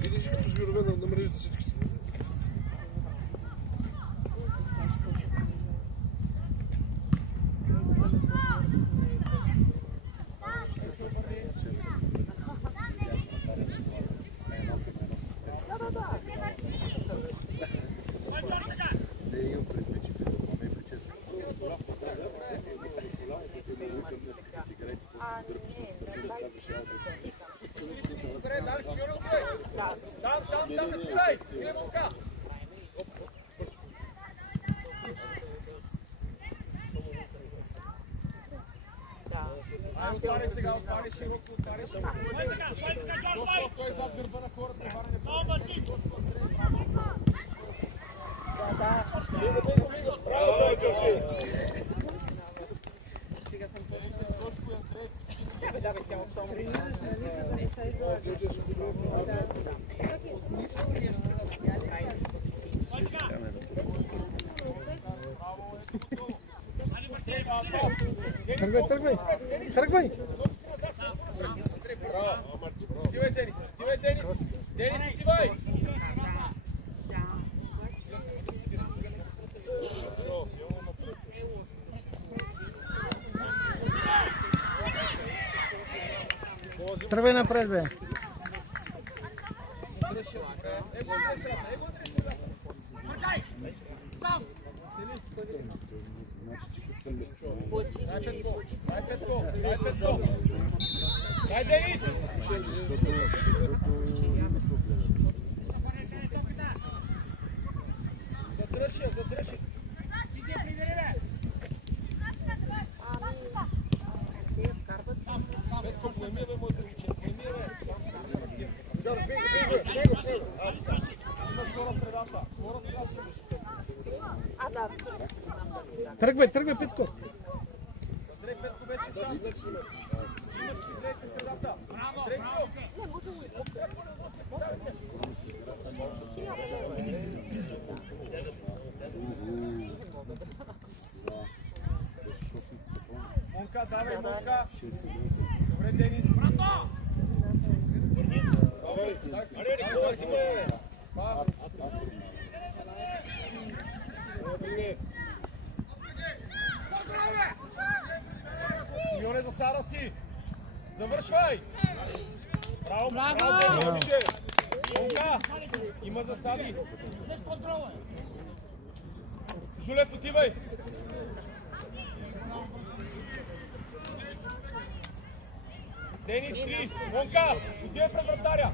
Видиш като журове на мрежата всички. Отваряй сега, отваряй широко, отваряй широко. Той е зад гърба на хората, варяне. Браво, Джорджи! Сега съм точно Андрей. Да, бе, тя от само. Тръгвай, тръгвай! Тръгвай! Стивай, Денис! Стивай, Денис! Денис, стивай! Тръгвай напред, бе! Дай, Денис! Задръж я, задръж я! Петко, поеми, бе, моето момче, поеми, бе! Имаш хора средата, хора средата. Тръгвай, тръгвай, Петко! Андрей, Петко вече сам. Излейте средата. Дрейчо! Не, може ли? Монка, давай, Монка! Добре, Денис! Давай! Аре, това си ме! Пас! Симеоне, за Сара си! Завършвай! Браво, браво, Денис! Монка! Има засади! Жулев, отивай! Денис, 3! Монка! Отивай пред вратаря!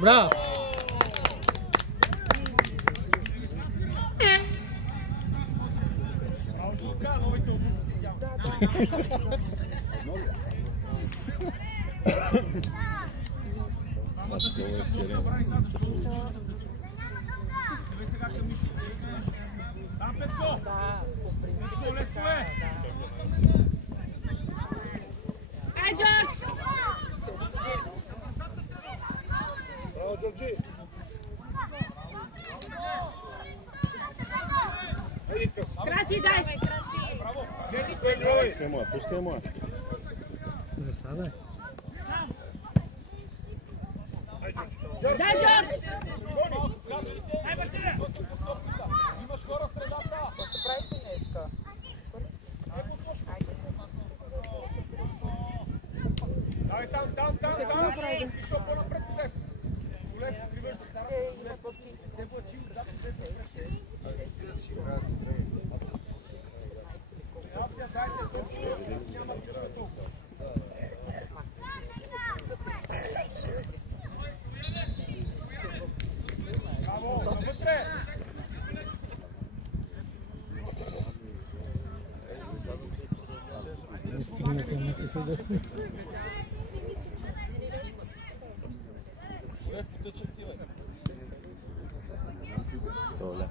Браво! Браво, Жулка! Новите обувки си идям! Там, Петко! Петко, лесно е! Ай, Джордж! Браво, Джорджи! Краси, дай! Браво! Пускай моя, пускай моя. Засада. Дай, Джордж! Дай, Бартине! Имаш хора в средата! Какво се правите днеска? Давай там! Пишо по-напред с дес! Жулев, покриваш да стара, Жулев, не плачи, да се връща. Браво, навътре! Не стигна се на къде. Толя.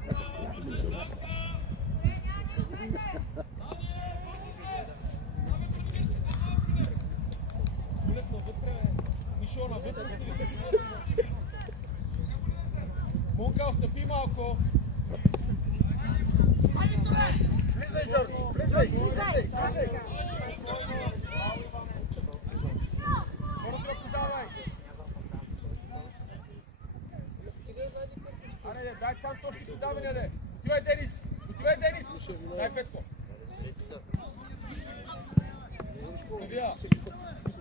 Влизай! Аре, дай там точки подаване, де! Отивай, Денис! Дай Петко!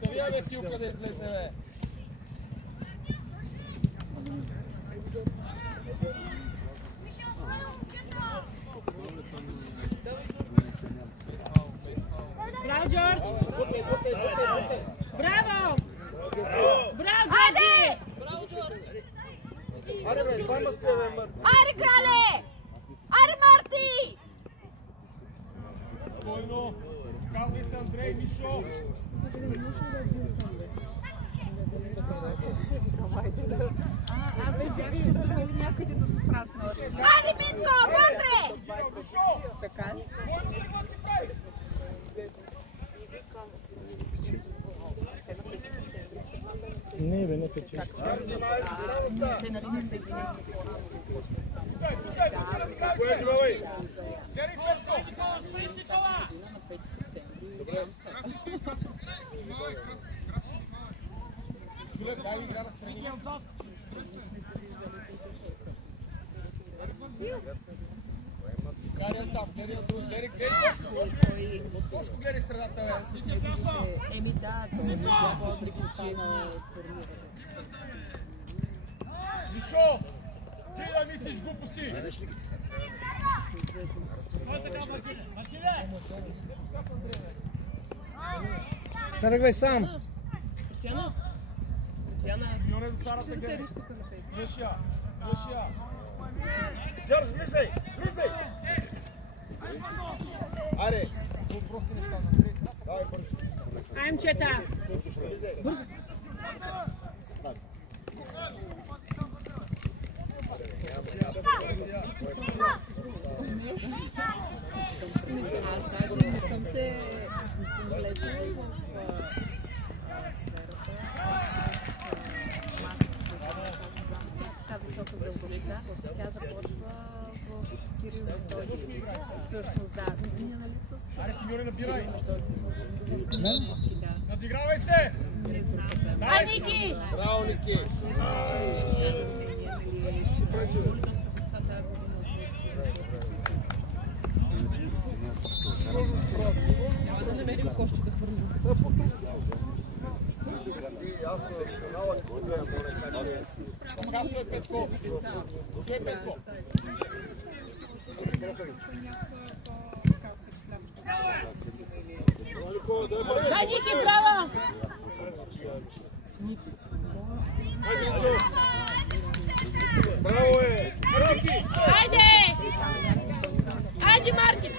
Оставя, бе, Тилка да излезне, бе! Браво, Джордж! Браво! Браво, Джорджи! Аре, бе, двама сте, бе, Марти! Аре, крале! Аре, Марти! Спокойно! Казвай се, Андрей, Мишо! Аз взях, че са били някъде да се праснат. Айде, Митко, вътре! Така ли? Не, бе, не пече. Гледай там, гледай Тошко гледай средата, бе. Еми да, това е по-причина турнира. Мишо! Ти да мислиш глупости! Тръгвай сам! Милионе за Сарата гледай. Влешия! Джордж, влизай! Аре! Прости неща, Андрей. Давай, бързо. Айм, чета! Аз даже не съм влезла в сферата. Висока дълговица. Тя започва в Кирил Методий. Всъщност, да. Ние нали с... Аре, Синьори, набирай! Да. Надигравай се! Не знам. Ай, Ники! Браво, Ники! Няма да намерим кощи да хвърлим. Казвай, Петко! Той Петко! Дай, Ники, браво! Браво е! Айде! Айде, Марти!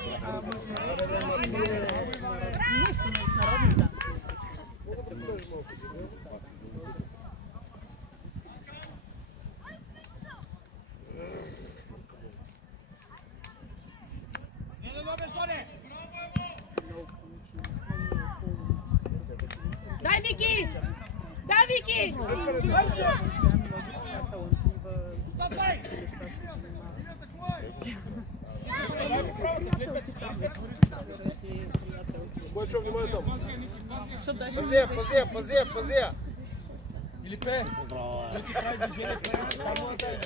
Дай, Вики! Дай, Вики! Кое-что, внимание там? Пази! Или пе? Да ти прави движение, само да дай.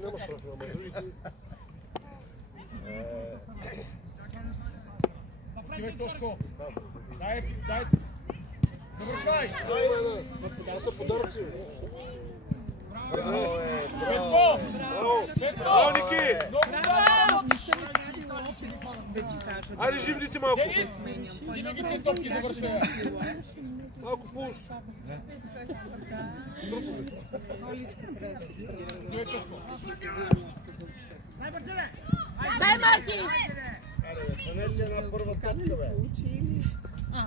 Няма страшно, ама другите... Кивай, Тошко! Дай! Завършвай! Това са подаръци. Браво! Браво, Ники! Браво! Айде, живните малко! Денис! Си другите топки завършвай! Малко пулс! Дай, Марти! Хванете една първа топка, бе!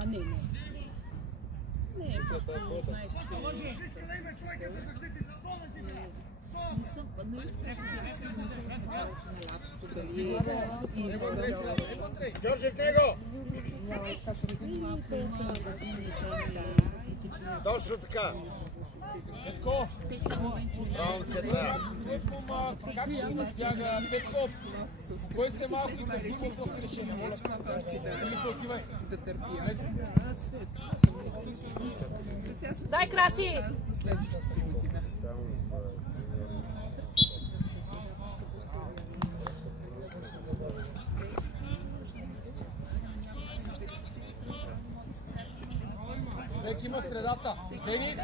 Не. Не, просто Джорджи, в него! Точно така! Петков! Браво, Чета! Как ще засяга Петков? Кой се малко и без друго плохо решение? Моля, Филипе, отивай. Да търпи. Дай, Краси! Следващите минути, да. Човек има средата. Денис!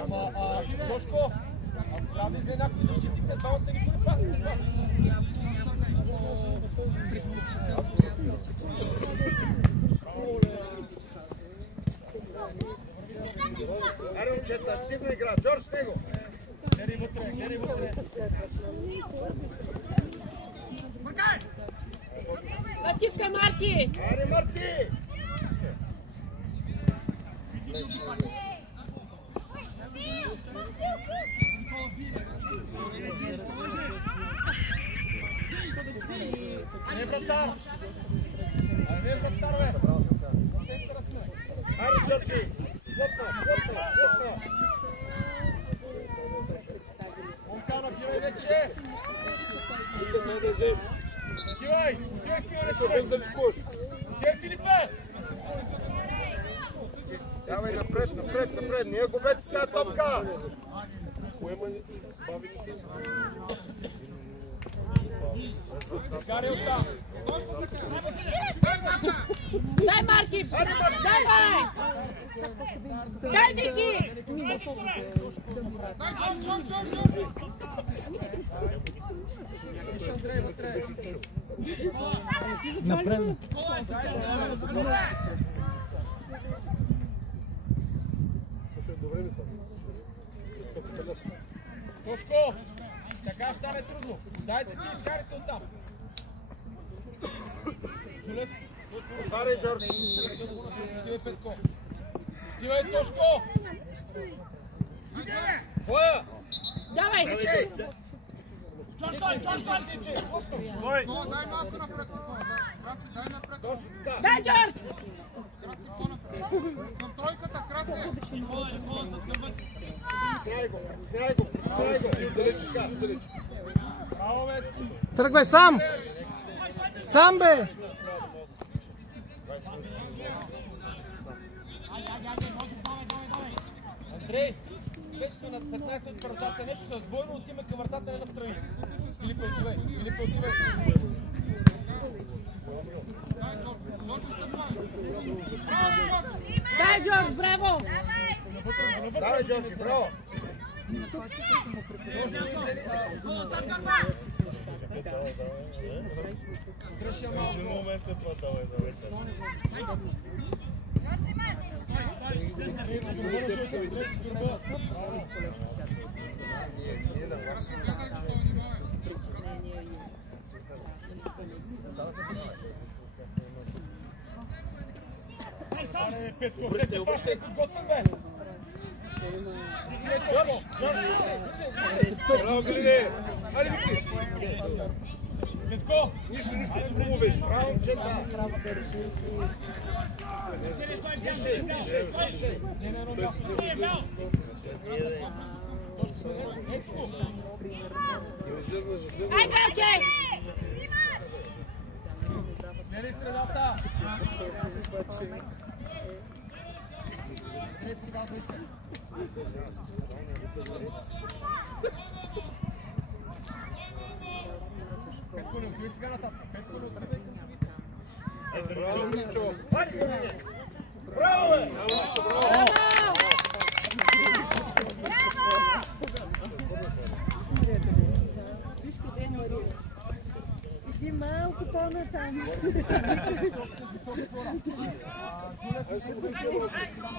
Ама, Зошко, ако трябва да изде някой защитите, двамата ни препратите вас. Аре, момчета, активно игра. Джордж с него. Гледай вътре, гледай вътре. Натискай, Марти! Аре, Марти! Не, вратар! Не, вратар, бе! Аре, Джорджи! Плотно! Монкана, бивай вече! Отивай Симеоне, човек! Отивай, Филипе! Давай напред! Ние губете с тази топка! Изгаря оттам! Дай, Марти! Давай! Дай, Вики! Андрей, вътре! Напред. Тошко! Така ще стане трудно. Дайте си изкарите оттам. Жулев. Аре, Джордж! Отивай, Петко. Отивай, Тошко! Твоя! Давай! Стой! Дай малко напред. Краси, дай напред. Точно така! Дай, Джордж! Краси, по-напред. Към тройката, Краси. Притесняй го! Браво, бе! Тръгвай сам! Сам, бе! Андрей, вече сме на 15 минути вратата. Нещо с двойно отиме към вратата, не настрани. Филипе, отивай! Дай, Джордж, браво! Давай, Джорджи, браво! Греша малко. Петко, след това ще е подготвен, бе! Браво, Галине! Хайде, Вики! Петко! Нищо, хубаво беше! Браво, момчета! Пише! Ай, Галче! Гледай средата! Петко, не отивай сега нататък. Петко, не отивай към другите. Браво, Мичо! Браво, бе! Браво! Иди малко по-натам.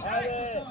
Айде!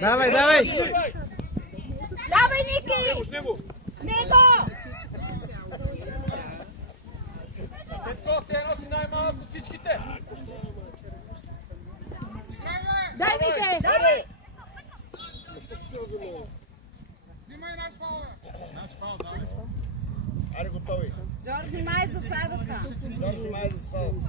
Давай, давай! Давай, Ники! Него! Петко се носи най-малък от всичките. Дай, Мите! Взимай наш фаул, давай. Аре, готови. Джордж, внимай за садата. Джордж, внимай за садата.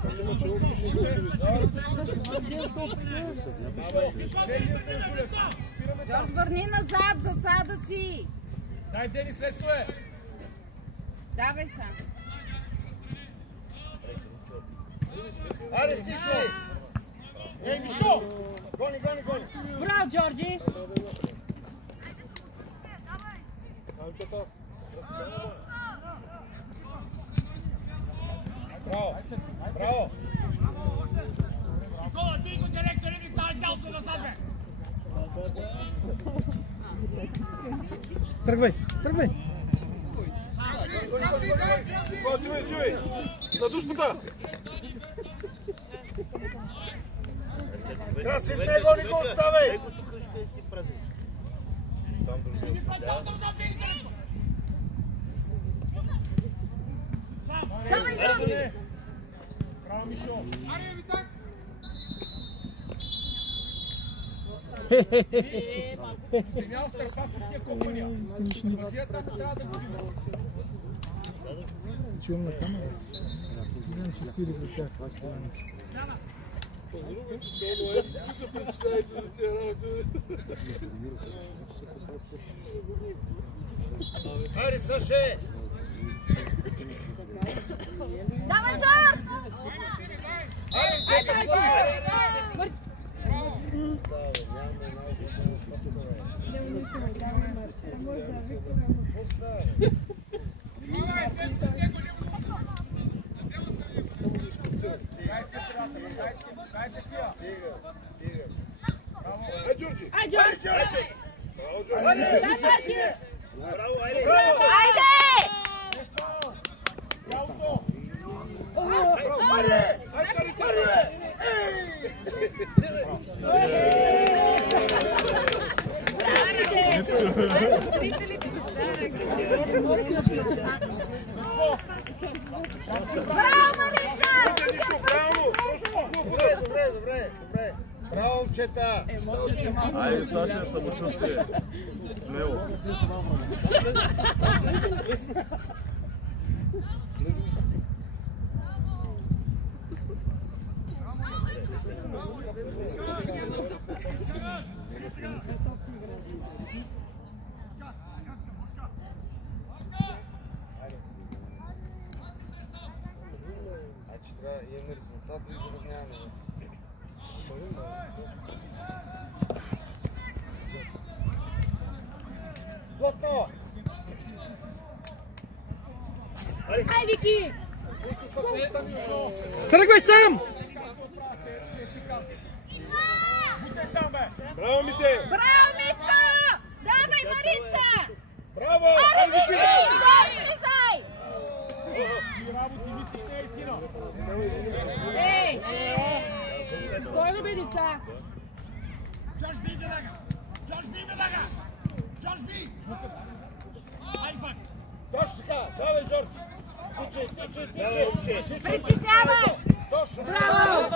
Джордж, върни назад за сада си. Дай Денис лесно е. Давай са. Аре, ти си! Ей, Мишо! Гони, гони, гони! Браво, Джорджи! Браво! Браво! Тръгвай, тръгвай! Чуй! На душпата! Красив него, не го оставай! Давай, Джорджи! Браво, Мишо! Тренявам се ръка с тия копания. Визията не трябва да го видим. Чувам на камера. Гледам, че свири за тях. Не се представите за тия работи. Аре, Саше! Давай, Джордж! Ай, Джордж! Дай, Марти! Айде! Браво, Марица! Добре. Браво, момчета! Айде, Саша, самочувствие. Смело. Значи трябва да имаме резултат за изравняване. Плотно! Ай, Вики! Тръгвай сам! Браво, Мите! Браво, Митко! Давай, Марица! Браво! Аре, Вики! Джордж, влизай! И работи, мислиш, не е истина. Ей! Спокойно, бе, деца! Джордж би, веднага! Джордж би! Айде пак! Точно така! Давай, Джордж! Тичай! Притеснявай! Точно! Браво!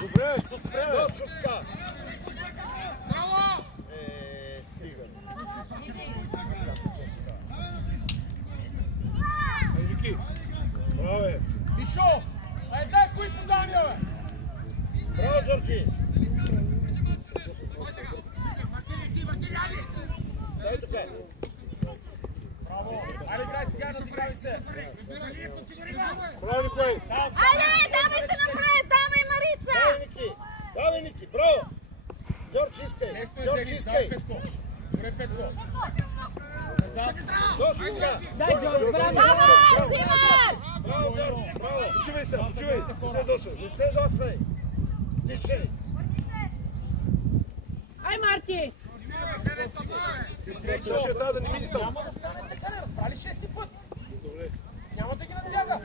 Добре, спре! Точно така! Браво! Стига! Вики! Браво, бе! Мишо! Ай, дай кои подания, бе! Браво, Джорджи! Дай така! Браво! Айде, играй сега, ще прави се! Браво, Николай! Айде, давайте напред! Давай, Марица! Давай, Ники! Браво! Джордж, искай! Лесно е, Джордж, Денис, искай! дай Петко! Добре, Петко! Назад! Точно така! Дай, Джордж, браво! Давай, взимаш! Браво, Джордж! Браво! Почивай се, почивай! Не се досвай! Не се досвай! Дишай! Ай, Марти! Ще трябва да не види там! Няма да стане така, не разбрали шести път! Добре! Няма да ги надляга!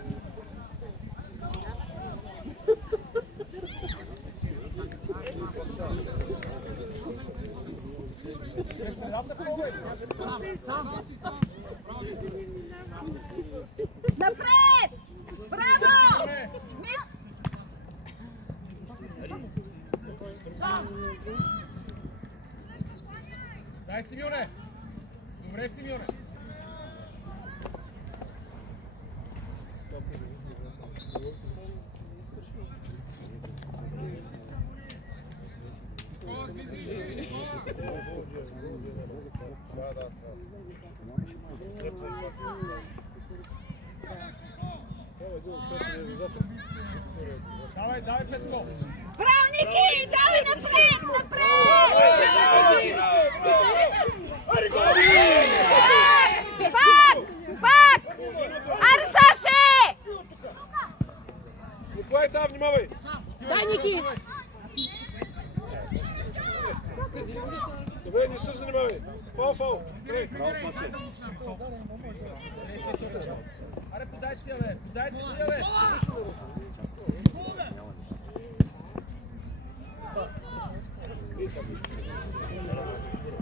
Напред! Браво! Дай, Симеоне! Добре, Симеоне! Давай, давай, Петко! Браво, Ники! Давай напред! Напред! Пак! Аре, Саше! Николай, там, внимавай! Дай, Ники! Добре, не се занимавай. Фал. Аре, подайте си, бе! Подайте си, бе!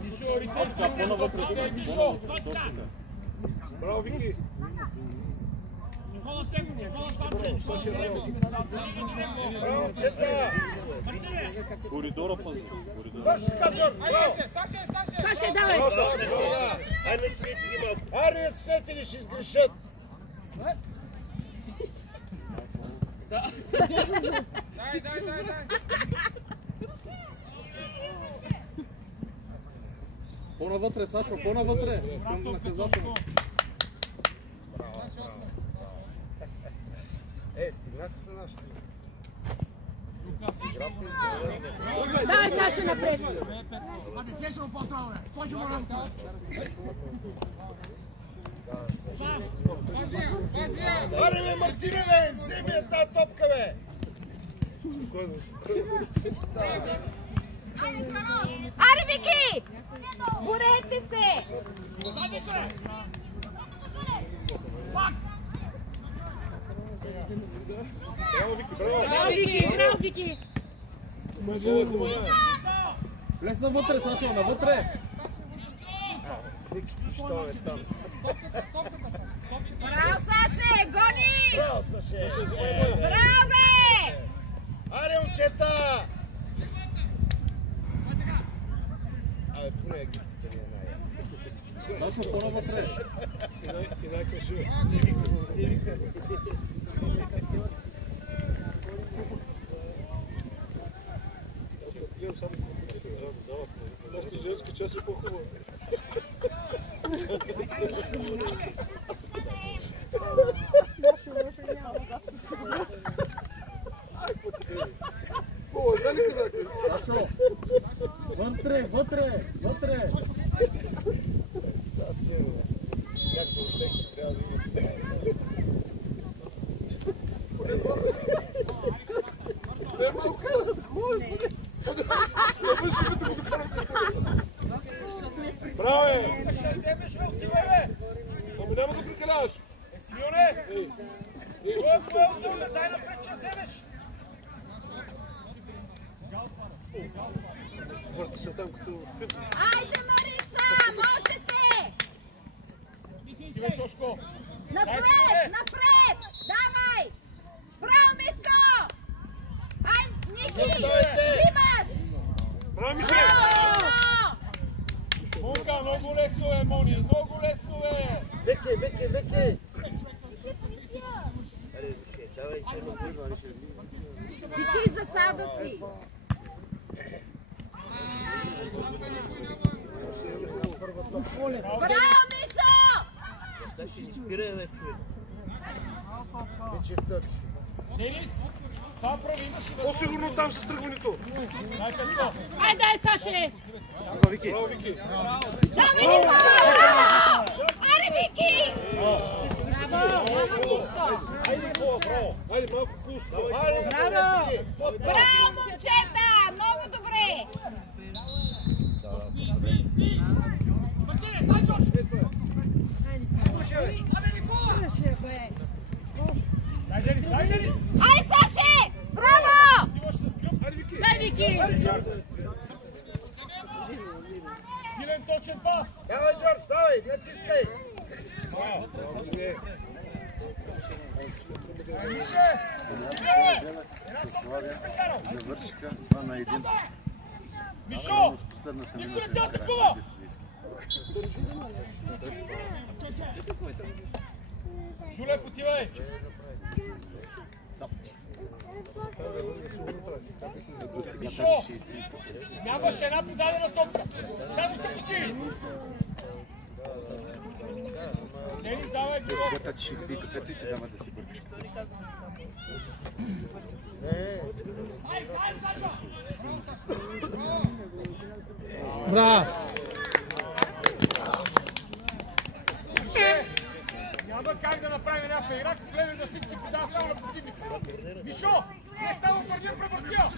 Мишо, ритер, Мишо! Браво, Вики! Браво, момчета! Коридора пази. Саше, давай! Айде, цвети ги малко. Айде, цвети ги, ще сгрешат. Дай! По-навътре, Сашо, по-навътре. Към наказателно. Стигнаха се нашите. Давай, Саше, напред! Аре, бе, Мартине, бе! Вземи я тази топка, бе! Аре, Вики! Борете се! Браво, Вики! Влез навътре, Сашо, навътре. Що е там? Браво, Саше! Гониш! Браво, Саше! Браво, бе! Аре, момчета! Абе, поне екипите ни е най-яко. Сашо, по-навътре. И най-красиво. Гледам само нашата женска част е по-хубава. О, дали казак? Сашо, вътре. Да, сигурно. Както всеки трябва да има смея. Не, малко казах, браво, бе! Ще вземеш, бе, отивай, бе! Ами няма да прекаляваш. Симеоне! Дай напред, че вземеш! Върти се там като фитнес. Айде, Мариса! Можете! Отивай, Тошко! Напред! Давай! Браво, Митко! Ай, Ники! Взимаш! Браво, Мише! Браво! Мунка, много лесно е, Мони! Много лесно е! Вики! Вики, засада си! Браво, Мишо! Вече тъч. Денис! Това прави имаше да... По-сигурно там с тръгването. Дай, Петко! Айде, Саше! Браво, Вики! Давай, Нико! Браво! Аре, Вики! Браво! Няма нищо! Айде, малко пусто. Айде, Браво! Браво, момчета! Много добре! Дай, Денис! Ай, Саше! Браво! Дай, Вики! Силен точен! Точен пас! Давай, Джордж, давай, натискай! Мише! С Славия завършиха 2-1. Мишо! С последната Никой минута не те на атакува! Жулев, отивай! Мишо! Нямаше една подадена топка! Само ти! Денис, давай го! Сега тази ще изпие кафето и ти дава да си бъркаш кафето. Браво! Няма как да направим някаква игра, като гледаме защитки, подава само на противника. Мишо! Не става в един пребъртия!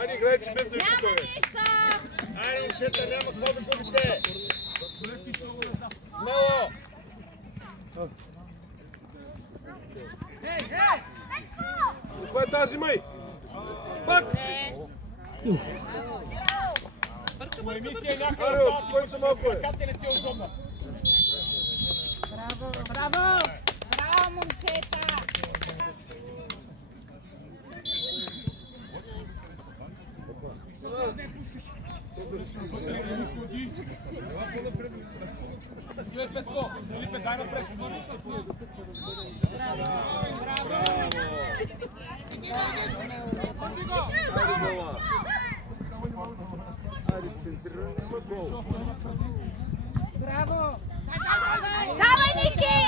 Айде, играйте си без защита, бе. Айде, момчета, няма какво да губите! Смело! Каква е тази, май? Пак! По емисия някаква Аре, успокоим се малко, бе. ръката не ти е удобна. Браво! Браво! Браво, момчета! Гиле Петко, Филипе, дай напред. Браво! Давай, Ники!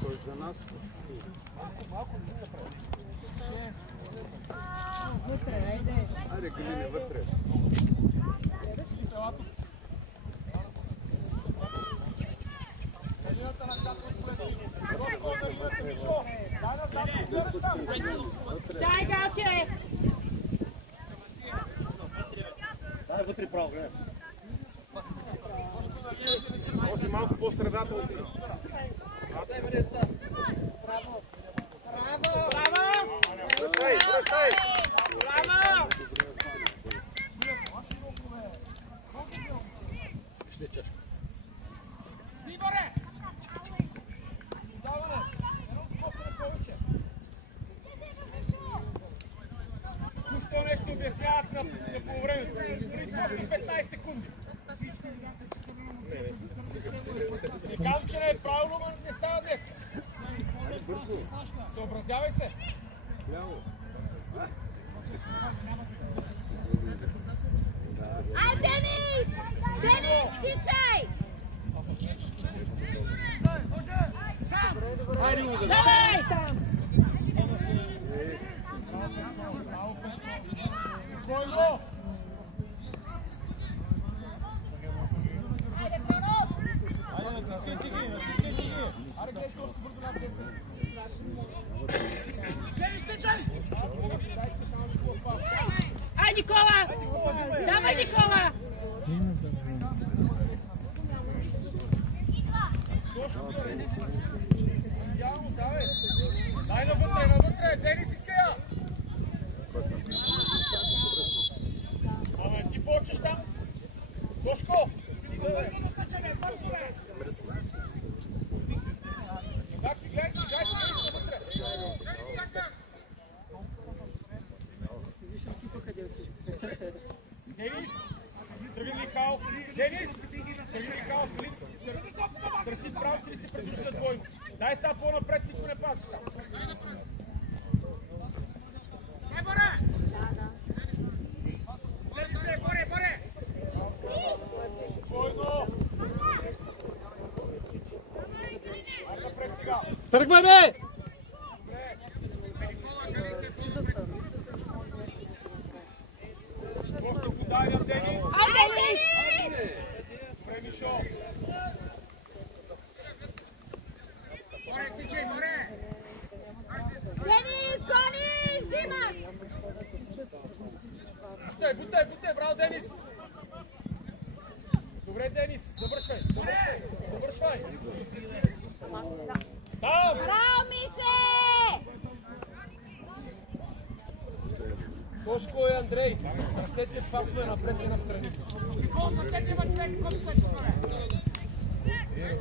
Той за нас. Вътре, айде! Айде, Галине, вътре. Дай, Галче! Дай вътре право, гледай. Още малко по-средата отиде. Браво! Връщай, връщай! Браво! Игоре! Даване! Повече! Защо нещо обясняват на полувремето? Още 15 секунди. Не казвам, че не е правилно, но не става днес. Съобразявай се. Ай, Денис! Денис, тичай! Хайде, Уга! Давай! Двойно! Ай, Никола! Давай, Никола! Дай навътре, Денис иска я! Абе, ти почеш там! Тошко! Гледайте навътре! Денис! Тръгни Михал! Денис! Тръгни Михал! Търси право, ще си предвижда двойно. Дай сега по-напред, никой не паче. Спокойно! Напред сега! Тръгвай, бе! Още подавя Денис! Ай, Денис! Добре, Мишо! Денис, гони! Взимат! Бутай, браво, Денис! Добре, Денис, завършвай! Тошко и Андрей, търсете пасове напред и настрани.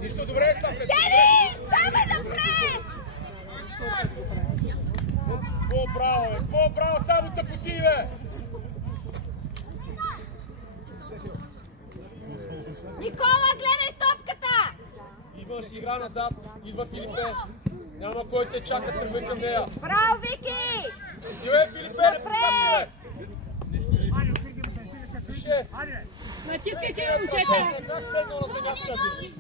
Нищо добре е това, Петко. Денис, давай напред! Какво браво, бе? Какво браво, само тъпоти, бе! Никола, гледай топката! Идваш, игра назад, идва Филипе. Няма кой те чака, тръгвай към нея. Браво, Вики! Идвай, Филипе, не покачи, бе! Тише! Натискайте, момчета! Как седнал на земята ти?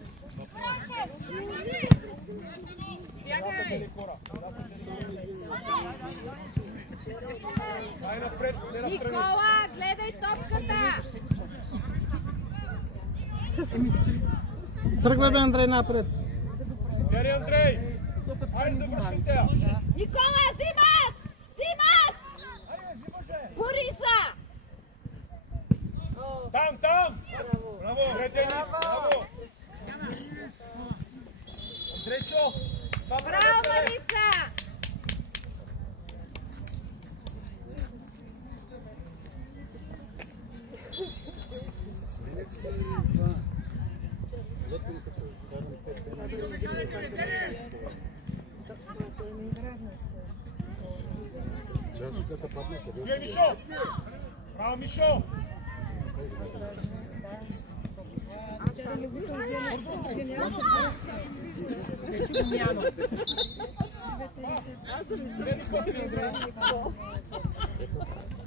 Дай напред, не настрани. Никола, гледай топката! Тръгвай бе, Андрей, напред. Дери, Андрей! Айде, завършите я! Никола, взимаш! Взимаш! Бориса! Там, там! Браво! Добре, Денис! Браво! Андрейчо! Браво, Марица! Две, Мишо! Браво, Мишо!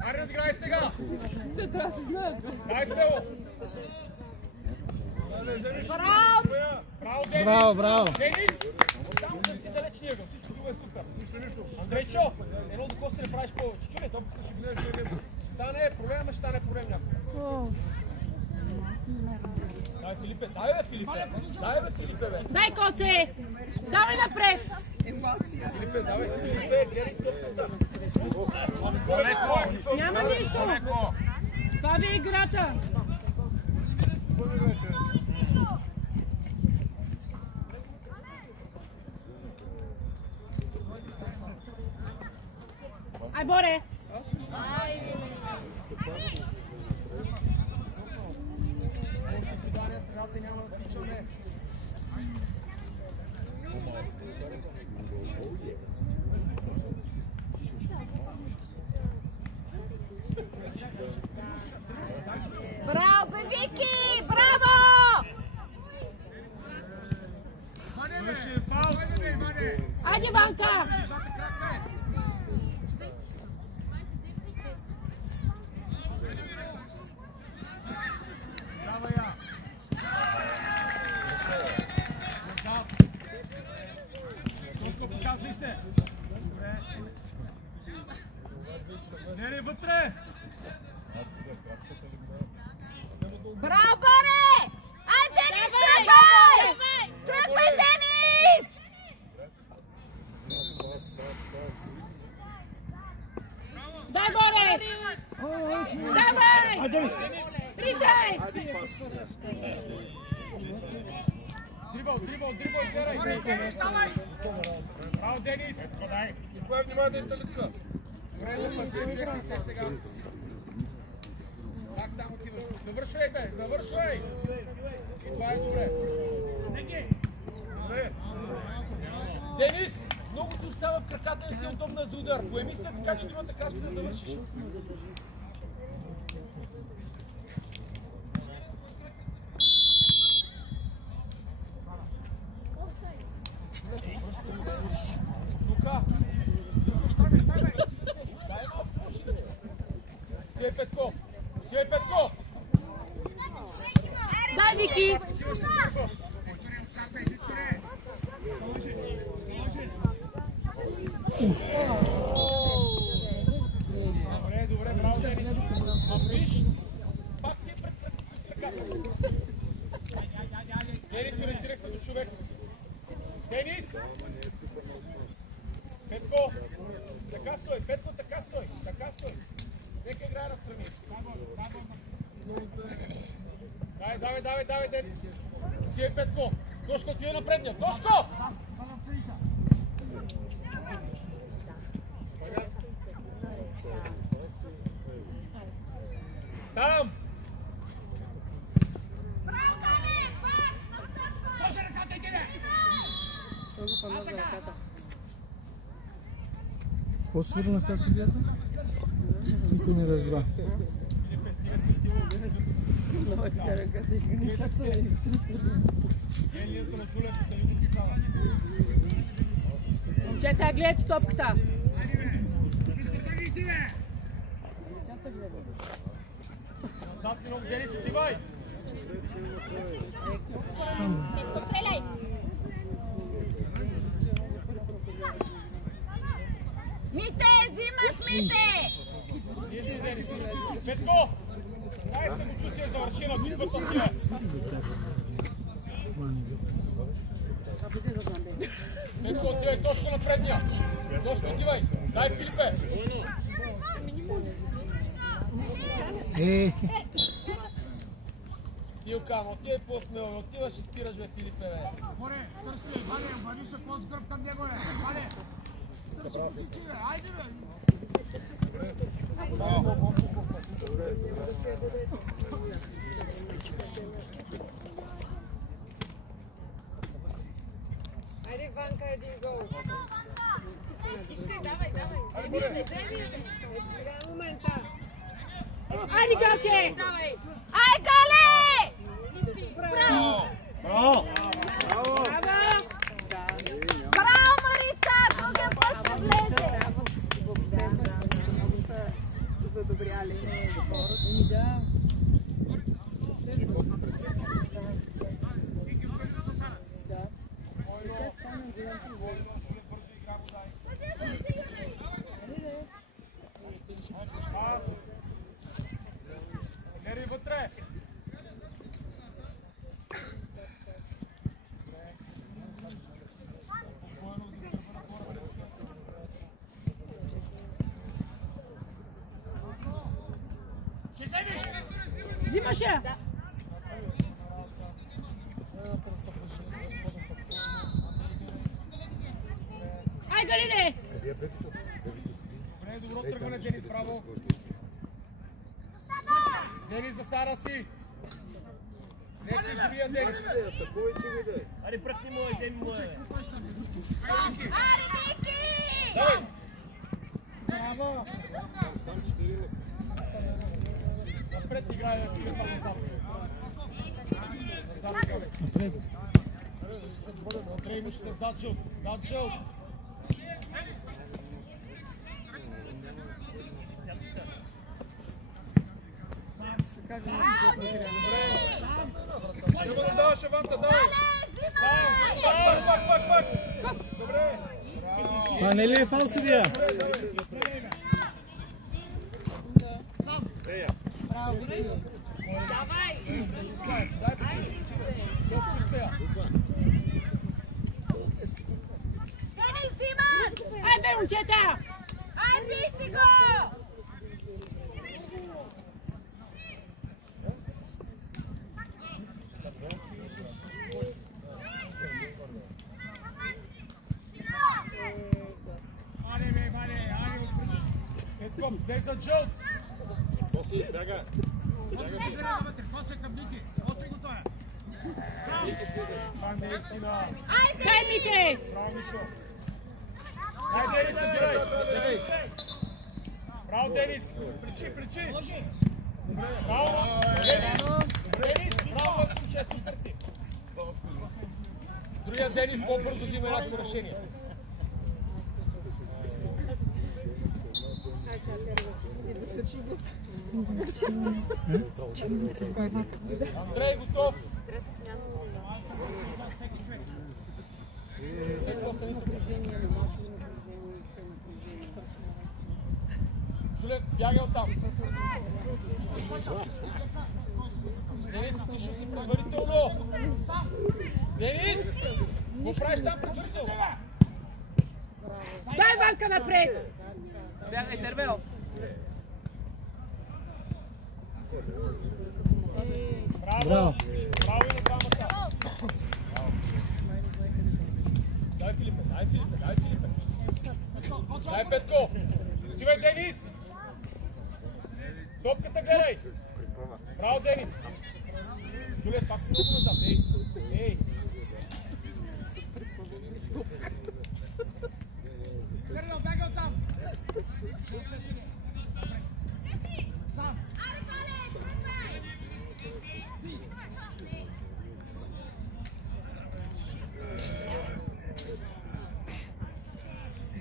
Айде, отиграй сега! Те трябва да се знаят. Дай смело! Браво, Денис! Браво, браво. Денис! Само да си далечния гъл, всичко друго е супер. Нищо. Андрейчо, едно до коста не правиш повече. Чули, топката ще гледаш да гледаш. Сега не е проблем, ще стане проблем някой. Дай, Филипе, дай бе, Филипе! Дай бе, Филипе, бе! Дай, Коце! Давай напред! Филипе, давай, Филипе, гледай топката! Няма нищо! Това ви е играта! Ай, Боре! Браво, бе, Вики! Браво! Айде, Ванка! Тошко, показвай се! Добре. Нери, вътре! Браво, Боре! Ай, Денис, тръгвай! Тръгвай, Денис! Дай, Боре! Давай! Придай! Дрибъл, гледай! Браво, Денис! Кой внимание талитка? Добре, да паси, чекайте сега. Как там отиваш? Завършвай, бе! Завършвай! И това е добре. Добре. Денис! Много ти остава в краката и ти е удобна за удар. Поеми се така, че другата крачка да завършиш. Жука! Ти е Петко! Дай, Вики! Добре, браво, Денис! Виж! Пак ти е пред краката. Денис, ориентирай се до човек. Денис! Петко! Така стой! Петко, така стой! Нека играе настрани. Давай, Денис! Ти е Петко! Тошко, ти е напредния! Тошко! Там! Какво свирна сега съдията? Никой не разбра. Момчета, гледайте топката. Назад си много, Денис, отивай! Постреляй! Мите, взимаш, Мите! Ниже, Денис. Петко! Дай самочувствие за вършина, битвата си е! Петко, отивай точно на предния! Точно отивай! Дай, Филипе! Тилка, но ти е по-смело, отиваш и спираш, бе, Филипе, бе. Море, търси, Валя, вали се под гръб към него, е. Валя, търси позиции, бе. Айде, бе. Айде, Ванка, един гол. Давай, давай! Сега е момента. Айде, Гаше! Давай! Ай, Гале! Браво! Браво! Браво, Марица! Другия път ще влезе! Задобряли. Да. Гери вътре! Взимаше! Ай, Галине! Добре, добро тръгване, Денис, браво! Денис, за Сара си! Не ти живия, Денис! Аре, пръкни му, вземи му, бе. Аре, Мики! Давай! Браво! Сам 4 са. Напред играе, да стига там назад. Назад, Гале. Напред. Отре имаш назад, жълт. Над жълт. Трябва да даваш аванта, давай! Пак! Добре! Това не ли е фал, съдия? Давай! Денис, взимаш! Айде, момчета! Ай, би си го! Аре, бе, Валя, аре, отпреди. Петко, влез за жълт! Тоси, бяга. Почек да гледа вътре, почек на Блики. Почек го това. Това не е истина! Дай, Мите! Браво, Мишо! Дай, Денис, набирай! Браво, Денис! Причи! Браво! Денис! Браво, често търси! Другия Денис по-бързо взима еднакво решение. Андрей, готов! Жулек, бягай оттам! Денис, ти ще си предварително! Денис! Го правиш там предварително! Дай, Ванка, напред! Бягай, Тервел! Браво! Браво и на двамата! Дай, Филипе! Дай, Петко! Стивай, Денис! Топката гледай! Браво, Денис! Жулия, пак си много назад. Ей! Кирил, бегай оттам! Сам!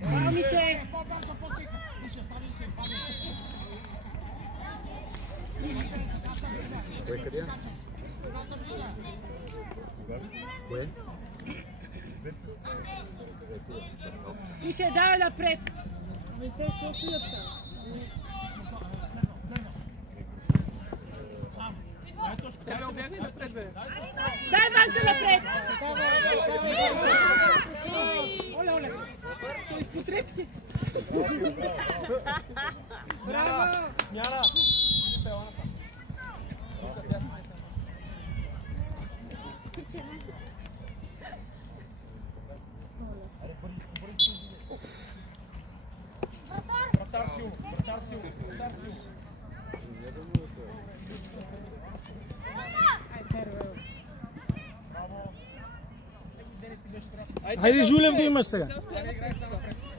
Браво, Мише! Кое къде е? Кое? Мише, давай напред! Дай Ванка напред! Оле! Се изпотрепти! Браво! Смяна! Вратар силно! Хайде, Жулев, да имаш сега.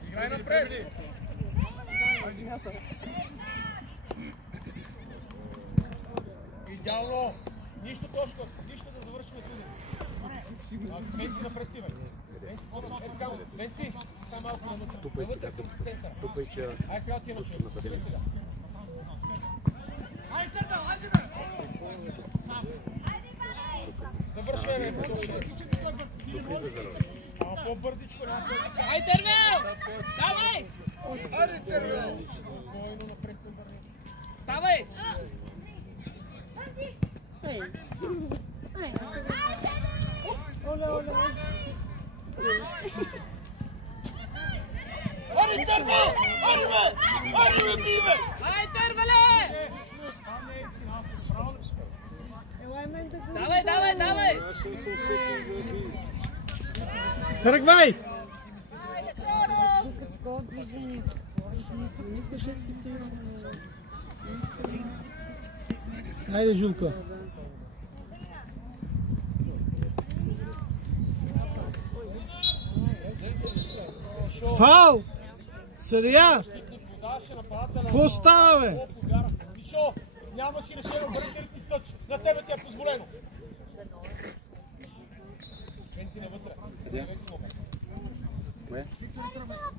Играй напред! Идеално! Нищо точно, нищо да завършим туди. Венци напред ти, бе. Венци, само малко навътре. Тупай сега, тупай че... Ай сега отива на сега. Завършваме, Ама по-бързичко, няма по-бързичко. Ай, Тервел! Давай! Аре, Тервел! Спокойно напред се обърни. Ставай! Аре, Тервел! Аре, бе, биве! Ай, Тервеле! Давай! Тръгвай! Хайде, Жулко. Фал! Съдия! Какво става, бе? Мишо, нямаш и решено бързите ти тъч. На тебе ти е позволено. Венци навътре. Кое?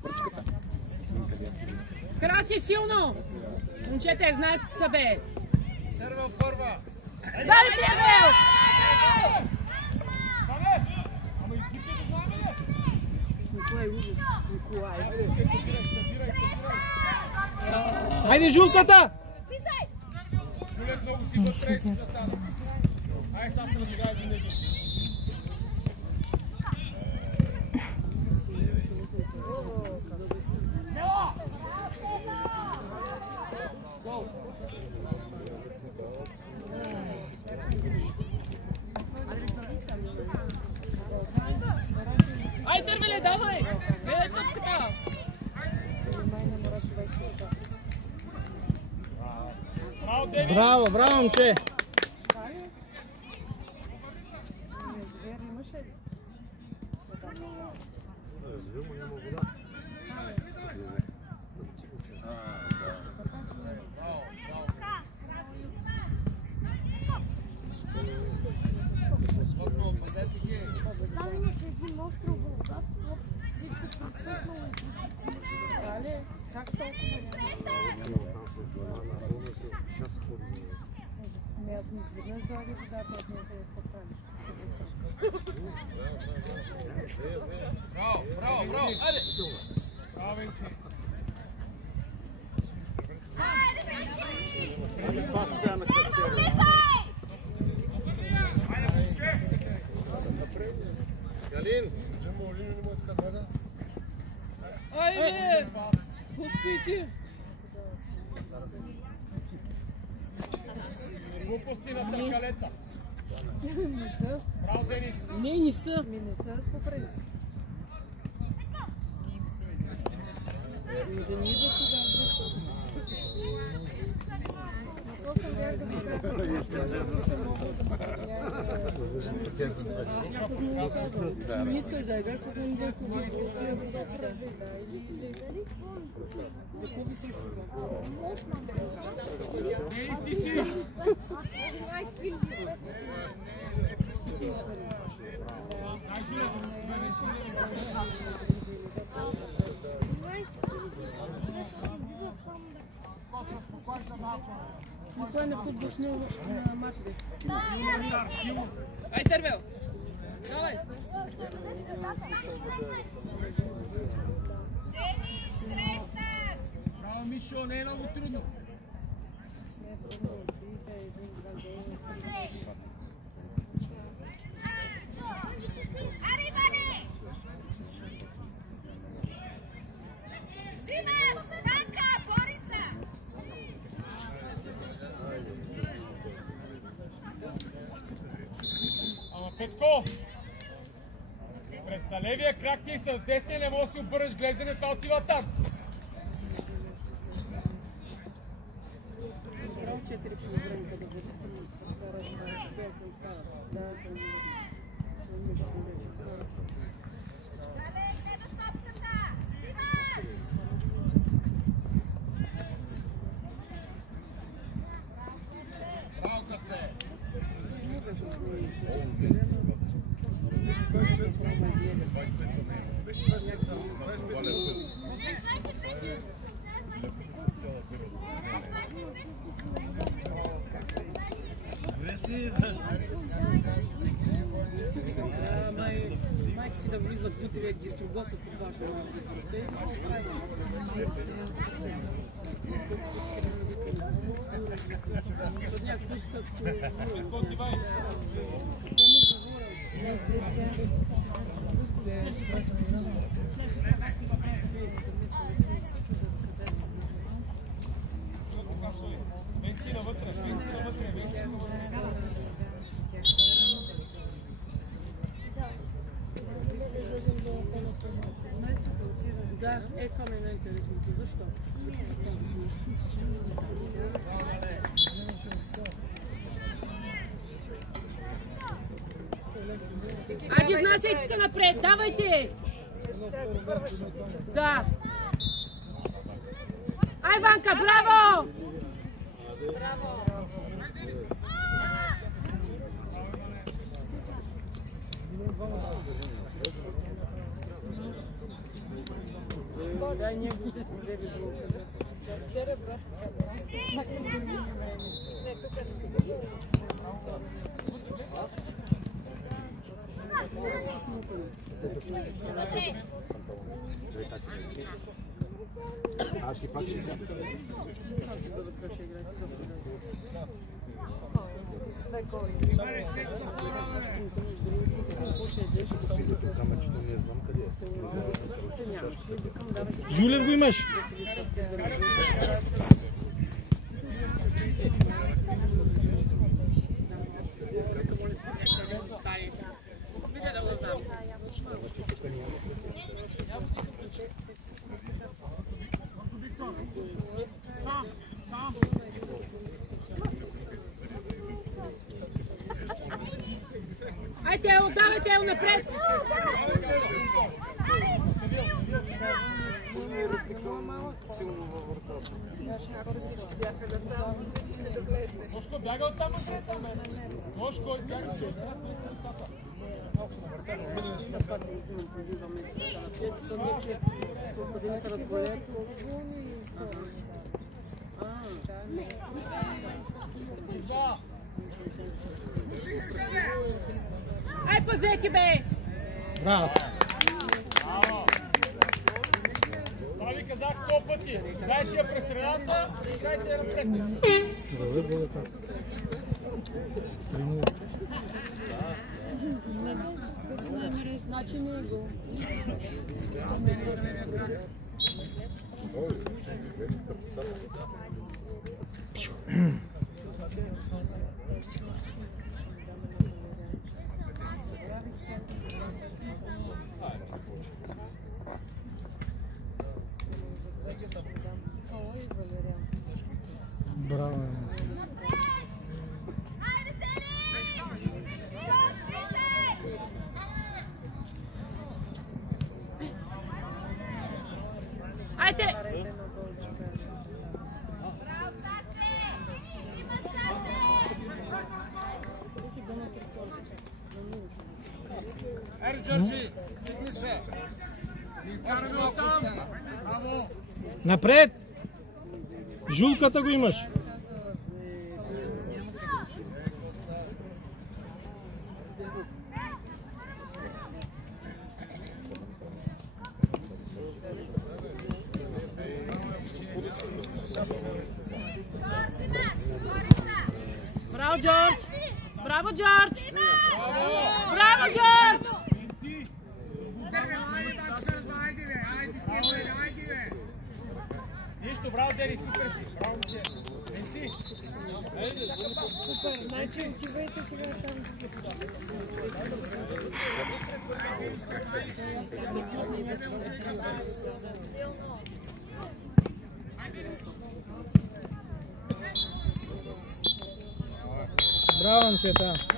Пръчката. Краси силно! Момчета, знаеш себе! Тервел първа! Дай, Тервел! Ама изгибни да знаме ли? Николай, ужас. Николай. Събирай. Хайде, Жулката! Жулев много си вътре си засада. Ай, сега се надигава един един. Ай, Тервеле, давай! Гледай топката! Браво, Дени! Браво, момче! Браво! Аре! Браво, Венци! Пас сега на картера. Галин! Айде! Успейте! Глупости на търкалета. Браво, Денис! Не са. Не са по принцип. Да ни идва тогава. Не искаш да играш, защото не идеш по виждаш. Закупи също. Действи си! Кой е на футболния матч? Ай, Тервел! Давай! Браво, Мишо, не е много трудно. Ама, Петко! През левия крак ти с десния не можеш да си обърнеш глезенето, отива там. Майка си да влизат вътре, ги строгосат под ваша Бенцина вътре, бенцина вътре, бенцина вътре. Да, е това ме е най-интересното. Защо? Айде, изнасяйте се напред, давайте! Да! Ай, Ванка, браво! Браво! Дай него, де би било. Вчера брашка. Не, тук Аз ще пак ще се. Жулев го имаш? Ай, Тео, давай, Тео, напред! Мошко, бяга оттам напред, там. Мошко, бяга оттам. Ай, пазете, бе! Браво! Това ви казах 100 пъти. Зайци я през средата, зайци я напред. Добре, бъде така. 3-0. Значи не е гол. Браво. Айде! Ери, Джорджи, стигни се. Още малко остана. Браво! Напред! Жулката го имаш. Браво, Джордж! Браво, Джордж! Браво, Джордж! Нищо, браво, Дери, супер си. Браво, че. Не си. Супер, значи отивайте сега там. Браво, момчета!